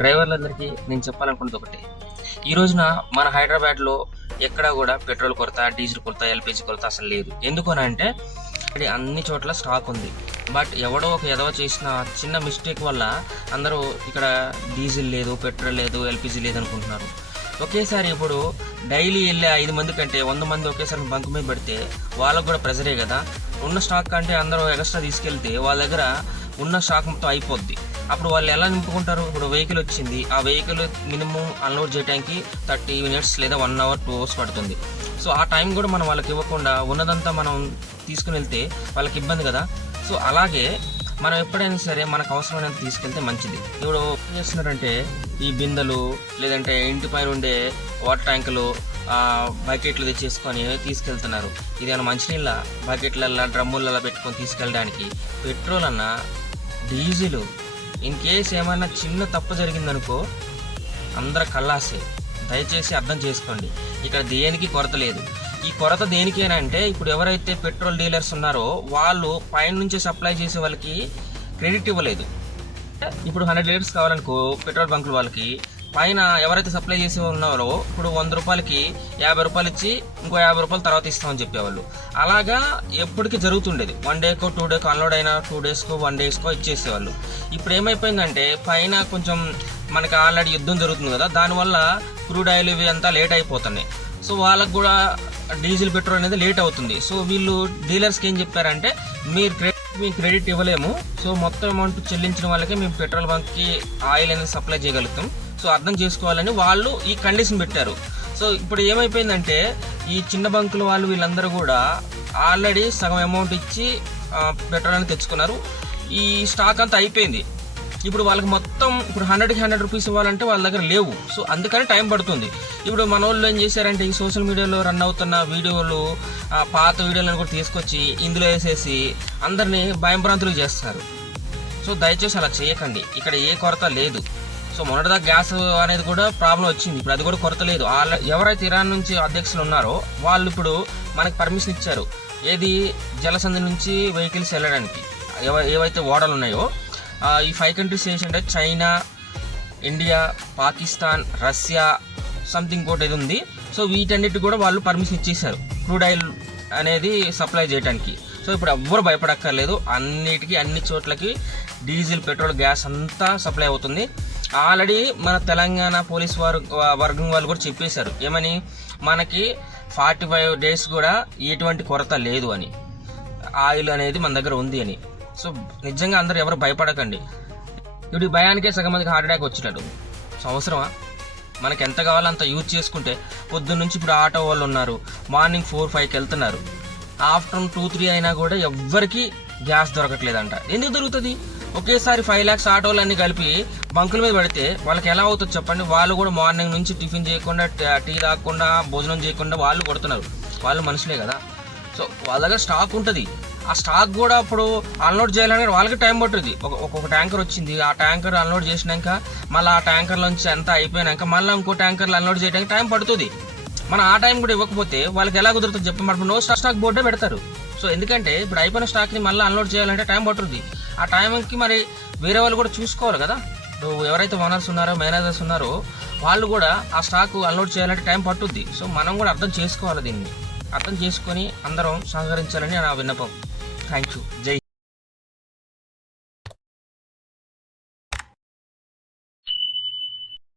డ్రైవర్లందరికీ నేను చెప్పాలనుకున్నది ఒకటే. ఈ రోజున మన హైదరాబాద్లో ఎక్కడా కూడా పెట్రోల్ కొరత, డీజిల్ కొరత, ఎల్పిజి కొరత అసలు లేదు. ఎందుకనంటే ఇక్కడ అన్ని చోట్ల స్టాక్ ఉంది. బట్ ఎవడో ఒక ఎదవ చేసిన చిన్న మిస్టేక్ వల్ల అందరూ ఇక్కడ డీజిల్ లేదు, పెట్రోల్ లేదు, ఎల్పిజి లేదు అనుకుంటున్నారు. ఒకేసారి ఇప్పుడు డైలీ వెళ్ళే 5 మంది కంటే 100 మంది ఒకేసారి బంక్ మీద పెడితే వాళ్ళకు కూడా ప్రెజరే కదా. ఉన్న స్టాక్ కంటే అందరూ ఎక్స్ట్రా తీసుకెళ్తే వాళ్ళ దగ్గర ఉన్న స్టాక్ మొత్తం అయిపోద్ది. అప్పుడు వాళ్ళు ఎలా నింపుకుంటారు? ఇప్పుడు వెహికల్ వచ్చింది, ఆ వెహికల్ మినిమం అన్లోడ్ చేయడానికి 30 minutes లేదా 1 hour 2 hours పడుతుంది. సో ఆ టైం కూడా మనం వాళ్ళకి ఇవ్వకుండా ఉన్నదంతా మనం తీసుకుని వెళ్తే వాళ్ళకి ఇబ్బంది కదా. సో అలాగే మనం ఎప్పుడైనా సరే మనకు అవసరమైనంత తీసుకెళ్తే మంచిది. ఇప్పుడు ఏం చేస్తున్నారంటే ఈ బిందెలు లేదంటే ఇంటి పైన ఉండే వాటర్ ట్యాంకులు, బకెట్లు తెచ్చేసుకొని తీసుకెళ్తున్నారు. ఇదేమైనా మంచినీళ్ళ బకెట్లల్లో డ్రమ్ములలో పెట్టుకొని తీసుకెళ్ళడానికి? పెట్రోల్ అన్నా డీజిల్ ఇన్ కేస్ ఏమైనా చిన్న తప్పు జరిగిందనుకో అందరు కల్లాసే. దయచేసి అర్థం చేసుకోండి, ఇక్కడ దేనికి కొరత లేదు. ఈ కొరత దేనికేనంటే ఇప్పుడు ఎవరైతే పెట్రోల్ డీలర్స్ ఉన్నారో వాళ్ళు పైన నుంచి సప్లై చేసే వాళ్ళకి క్రెడిట్ ఇవ్వలేదు. ఇప్పుడు 100 లీటర్స్ కావాలనుకో పెట్రోల్ బంకులు వాళ్ళకి పైన ఎవరైతే సప్లై చేసే ఉన్నారో ఇప్పుడు 100 రూపాయలకి 50 రూపాయలు ఇచ్చి ఇంకో 50 రూపాయలు తర్వాత ఇస్తామని చెప్పేవాళ్ళు. అలాగా ఎప్పటికీ జరుగుతుండేది. 1 డేకో 2 డేకో అన్లోడ్ అయినా 2 డేస్కో 1 డేస్కో ఇచ్చేసేవాళ్ళు. ఇప్పుడు ఏమైపోయిందంటే పైన కొంచెం మనకి ఆల్రెడీ యుద్ధం జరుగుతుంది కదా, దానివల్ల క్రూడ్ ఆయిల్ ఇవి అంతా లేట్ అయిపోతున్నాయి. సో వాళ్ళకు కూడా డీజిల్ పెట్రోల్ అనేది లేట్ అవుతుంది. సో వీళ్ళు డీలర్స్కి ఏం చెప్పారంటే మీ క్రెడిట్ ఇవ్వలేము, సో మొత్తం అమౌంట్ చెల్లించిన వాళ్ళకి మేము పెట్రోల్ బంక్కి ఆయిల్ అనేది సప్లై చేయగలుగుతాం, సో అర్థం చేసుకోవాలని వాళ్ళు ఈ కండిషన్ పెట్టారు. సో ఇప్పుడు ఏమైపోయిందంటే ఈ చిన్న బంకుల వాళ్ళు వీళ్ళందరూ కూడా ఆల్రెడీ సగం అమౌంట్ ఇచ్చి పెట్రోల్ అనేది తెచ్చుకున్నారు. ఈ స్టాక్ అంతా అయిపోయింది. ఇప్పుడు వాళ్ళకి మొత్తం ఇప్పుడు 100కి 100 రూపీస్ ఇవ్వాలంటే వాళ్ళ దగ్గర లేవు. సో అందుకని టైం పడుతుంది. ఇప్పుడు మన వాళ్ళు ఏం చేశారంటే ఈ సోషల్ మీడియాలో రన్ అవుతున్న వీడియోలు, పాత వీడియోలను కూడా తీసుకొచ్చి ఇందులో వేసేసి అందరినీ భయంభ్రాంతులు చేస్తారు. సో దయచేసి అలా చేయకండి. ఇక్కడ ఏ కొరత లేదు. సో మొన్నటిదాకా గ్యాస్ అనేది కూడా ప్రాబ్లం వచ్చింది, ఇప్పుడు అది కూడా కొరత లేదు. ఎవరైతే ఇరాన్ నుంచి అధ్యక్షులు ఉన్నారో వాళ్ళు ఇప్పుడు మనకు పర్మిషన్ ఇచ్చారు. ఏది జలసంధి నుంచి వెహికల్స్ వెళ్ళడానికి ఏవైతే ఓడలు ఉన్నాయో ఈ 5 కంట్రీస్ ఏంటంటే China, India, Pakistan, Russia, something కోట్ ఇది ఉంది. సో వీటన్నిటి కూడా వాళ్ళు పర్మిషన్ ఇచ్చేసారు క్రూడ్ ఆయిల్ అనేది సప్లై చేయడానికి. సో ఇప్పుడు ఎవ్వరు భయపడక్కర్లేదు. అన్నిటికీ అన్ని చోట్లకి డీజిల్, పెట్రోల్, గ్యాస్ అంతా సప్లై అవుతుంది. ఆల్రెడీ మన తెలంగాణ పోలీస్ వర్గం వాళ్ళు కూడా చెప్పేశారు ఏమని, మనకి 45 days కూడా ఎటువంటి కొరత లేదు అని, ఆయిల్ అనేది మన దగ్గర ఉంది అని. సో నిజంగా అందరూ ఎవరు భయపడకండి. ఇప్పుడు ఈ భయానికే సగం మందికి హార్ట్ అటాక్ వచ్చినట్టు. సో అవసరమా? మనకి ఎంత కావాలో అంత యూజ్ చేసుకుంటే పొద్దున్న నుంచి ఇప్పుడు ఆటో వాళ్ళు ఉన్నారు, మార్నింగ్ 4-5కి వెళ్తున్నారు, ఆఫ్టర్నూన్ 2-3 అయినా కూడా ఎవ్వరికి గ్యాస్ దొరకట్లేదంట. ఎందుకు దొరుకుతుంది? ఒకేసారి 5 lakhs ఆటోలన్నీ కలిపి బంకుల మీద పడితే వాళ్ళకి ఎలా అవుతుంది చెప్పండి? వాళ్ళు కూడా మార్నింగ్ నుంచి టిఫిన్ చేయకుండా, టీ తాగకుండా, భోజనం చేయకుండా వాళ్ళు కొడుతున్నారు. వాళ్ళు మనుషులే కదా. సో వాళ్ళ దగ్గర స్టాక్ ఉంటుంది. ఆ స్టాక్ కూడా అప్పుడు అన్లోడ్ చేయాలంటే వాళ్ళకి టైం పడుతుంది. ఒక్కొక్క ట్యాంకర్ వచ్చింది, ఆ ట్యాంకర్ అన్లోడ్ చేసినాక మళ్ళీ ఆ ట్యాంకర్లోంచి అంతా అయిపోయినాక మళ్ళీ ఇంకో ట్యాంకర్లు అన్లోడ్ చేయడానికి టైం పడుతుంది. మనం ఆ టైం కూడా ఇవ్వకపోతే వాళ్ళకి ఎలా కుదురుతుంది చెప్పండి? నో స్టాక్ బోర్డే పెడతారు. సో ఎందుకంటే ఇప్పుడు అయిపోయిన స్టాక్ని మళ్ళీ అన్లోడ్ చేయాలంటే టైం పడుతుంది. ఆ టైంకి మరి వేరే వాళ్ళు కూడా చూసుకోవాలి కదా. ఎవరైతే ఓనర్స్ ఉన్నారో, మేనేజర్స్ ఉన్నారో వాళ్ళు కూడా ఆ స్టాక్ అన్లోడ్ చేయాలంటే టైం పట్టుద్ది. సో మనం కూడా అర్థం చేసుకోవాలి. దీన్ని అర్థం చేసుకొని అందరం సహకరించాలని నా విన్నపం. Thank you. జై